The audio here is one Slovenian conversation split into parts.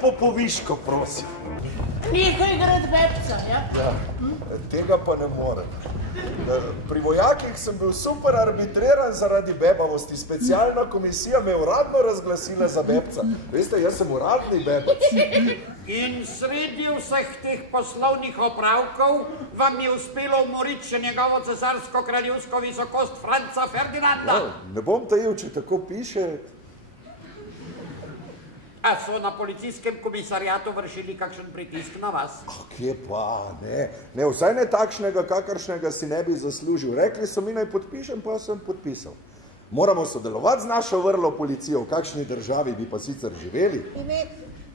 Popoviško, prosim. Nekaj grad bebca, ja? Ja, tega pa ne morem. Pri vojakih sem bil super arbitriran zaradi bebavosti. Specialna komisija me uradno razglasila za bebca. Veste, jaz sem uradni bebac. In sredi vseh teh poslovnih opravkov vam je uspelo umoriti še njegovo cesarsko-kraljevsko visokost Franca Ferdinanda. Ne bom tajil, če tako piše. A so na policijskem komisariatu vršili kakšen pritisk na vas? Kje pa, ne. Ne, vsaj ne takšnega, kakršnega si ne bi zaslužil. Rekli so mi naj podpišem, pa sem podpisal. Moramo sodelovati z našo vrlo policijo. V kakšni državi bi pa sicer živeli?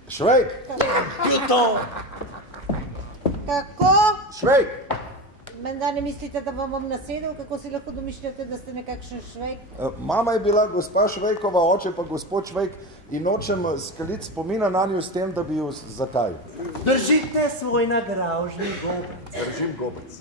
Švejk! Pito! Kako? Švejk! Menda ne mislite, da vam bom nasedel? Kako si lahko domišljate, da ste nekakšen Švejk? Mama je bila gospa Švejkova, oče pa gospod Švejk in nočem skaliti spomina na njo s tem, da bi jo zatajil. Držite svoj nagražni gobec. Držim gobec.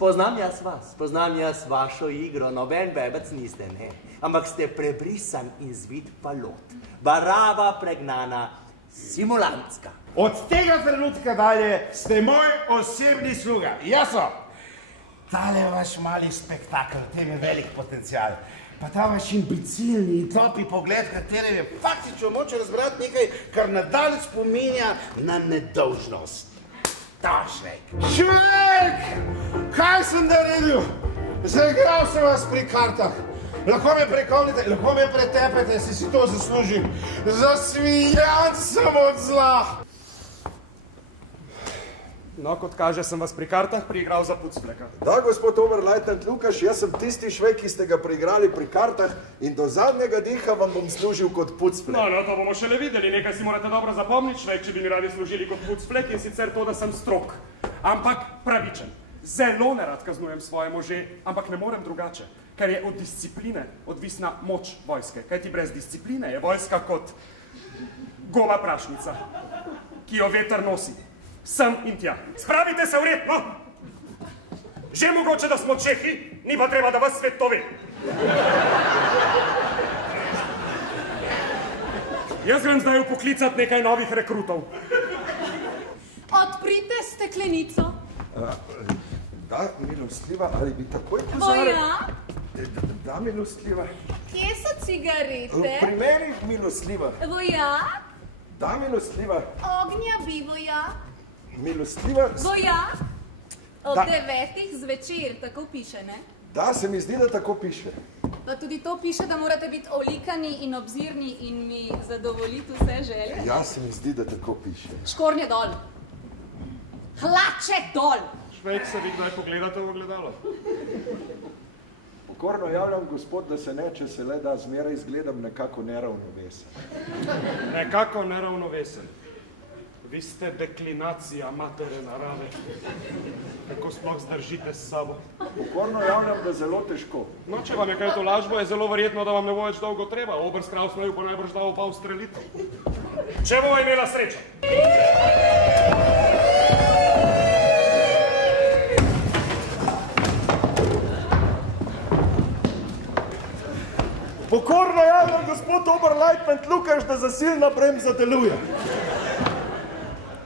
Poznam jaz vašo igro, noben bebec niste, ne. Ampak ste prebrisan in zvit falot. Barava pregnana, simulantska. Od tega trenutka dalje ste moj osebni sluga. Jasno? Tale vaš mali spektakl, tem je velik potencial. Pa ta vaš imbecilni in topi pogled, katerem je faktično moč razbrati nekaj, kar nadalje spominja na nedolžnost. Ta Švejk. Švejk! Kaj sem naredil? Zaigral sem vas pri kartah. Lahko me prekovnite, lahko me pretepete, si to zaslužim. Zasvinjan sem od zla. No, kot kaže, sem vas pri kartah priigral za Pucfleka. Da, gospod Oberleutnant Lukaš, jaz sem tisti Švejk, ki ste ga priigrali pri kartah in do zadnjega diha vam bom služil kot Pucflek. No, to bomo šele videli. Nekaj si morate dobro zapomniti, Švejk, če bi mi radi služili kot Pucflek, in sicer to, da sem strog. Ampak pravičen. Zelo nerad kaznujem svoje može, ampak ne morem drugače, ker je od discipline odvisna moč vojske. Kajti brez discipline je vojska kot gola prašnica, ki jo veter nosi. Sem in tja. Spravite se v red, no! Že mogoče, da smo Čehi, ni pa treba, da vas svet to ve. Jaz grem zdaj upoklicat nekaj novih rekrutov. Odprite steklenico. Da, milostljiva, ali bi takoj pozoril? Voja? Da, milostljiva. Kje so cigarete? Pri meni, milostljiva. Voja? Da, milostljiva. Ognja bi, voja? Milostljiva. Voja? Ob 9 zvečer, tako piše, ne? Da, se mi zdi, da tako piše. Pa tudi to piše, da morate biti olikani in obzirni in mi zadovoljiti vse želje? Ja, se mi zdi, da tako piše. Škornje dol. Hlače dol. Švejk, se vi kdaj pogledate v ogledalo? Pokorno javljam, gospod, da se ne, če se le da, zmeraj izgledam nekako neravnovesen. Nekako neravnovesen. Vi ste deklinacija matere narave. Kako sploh zdržite s sabo? Pokorno javljam, da zelo težko. No, če vam je kaj to lažbo, je zelo verjetno, da vam ne bo več dolgo treba. Oberstkrausnoju pa najbrž dal pa ustrelitev. Če bo imela srečo. Pokorno javljam, gospod Oberleitnant Lukaš, da zasilna bremza deluje.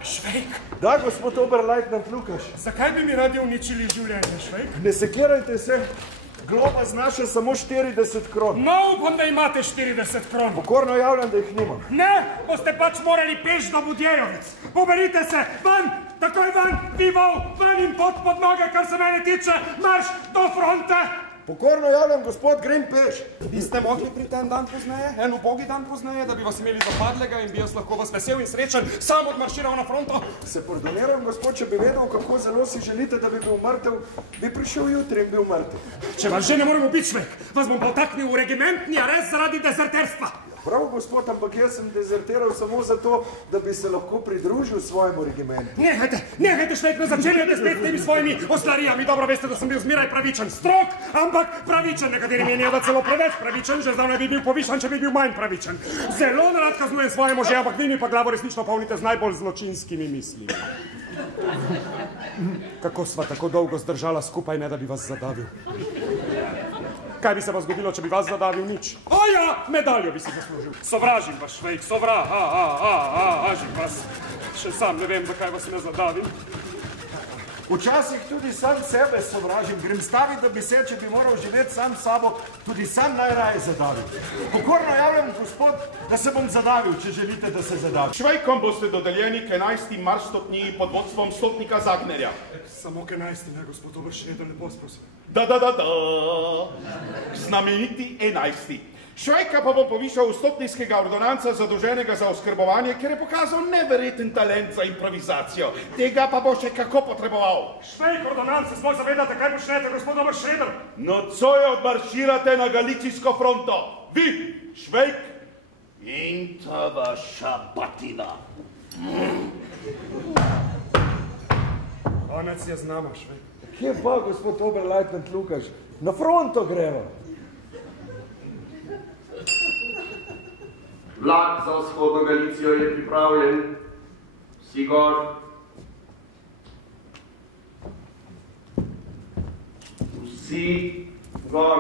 Švejk, Da, gospod Oberleitnant Lukaš. zakaj bi mi radi uničili življenje, Švejk? Ne sekirajte se. Globa znaša samo 40 kron. No, upam, da imate 40 kron. Pokorno javljam, da jih nimam. Ne, boste pač morali peš do Budjejovic. Poberite se, van, takoj van, vival, van in pod noge, kar se mene tiče, marš do fronte. Pokorno javljam, gospod, grem peš. Vi ste mogli priti en dan pozneje, en ubogi dan pozneje, da bi vas imeli zapadlega in bi jaz lahko vas vesel in srečen sam odmarširal na fronto? Se pardoniram, gospod, če bi vedel, kako zelo si želite, da bi bil mrtev, bi prišel jutri in bil mrtev. Če vas že ne moremo biti, Švejk, vas bom pa vtaknil v regimentni arest zaradi dezerterstva. Prav, gospod, ampak jaz sem dezertiral samo zato, da bi se lahko pridružil svojemu regimentu. Nehajte, Švejk, ne začenjate spet s temi svojimi oslarijami. Dobro veste, da sem bil zmeraj pravičen. Strok, ampak pravičen. Nekateri menijo, da celo preveč pravičen, že zdavnaj bi bil povišan, če bi bil manj pravičen. Zelo nerad kaznujem svoje može, ampak vi mi pa glavo resnično polnite z najbolj zločinskimi mislimi. Kako sva tako dolgo zdržala skupaj, ne da bi vas zadavil? Kaj bi se pa zgodilo, če bi vas zadavil? Nič. O ja, medaljo bi si zaslužil. Sovražim vas, Švejk, sovražim vas. Še sam ne vem, zakaj vas ne zadavim. Včasih tudi sam sebe sovražim. Grem staviti, da bi se, če bi moral živeti sam s sabo, tudi sam najraje zadavil. Pokorno javljam, gospod, da se bom zadavil, če želite, da se zadavim. Švejkom boste dodeljeni k 11. maršstopnji pod vodstvom stotnika Zagnerja. Samo k 11, ne, gospod Oberšredel, lepo sprosim. Da. Znameniti 11. Švejka pa bom povišal v stotniškega ordonanca zadolženega za oskrbovanje, ker je pokazal neverjeten talent za improvizacijo. Tega pa bo še kako potreboval. Švejk, ordonance, sploh zavedate, kaj počnete, gospod Oberšredel? Nocoj odmarširate na galicijsko fronto. Vi, Švejk in ta vaša batina. Konec je z nama, Švejk. Kje pa, gospod Oberleitnant Lukaš? Na fronto greva. Vlak za vzhodno Galicijo je pripravljen. Vsi gor. Vsi gor.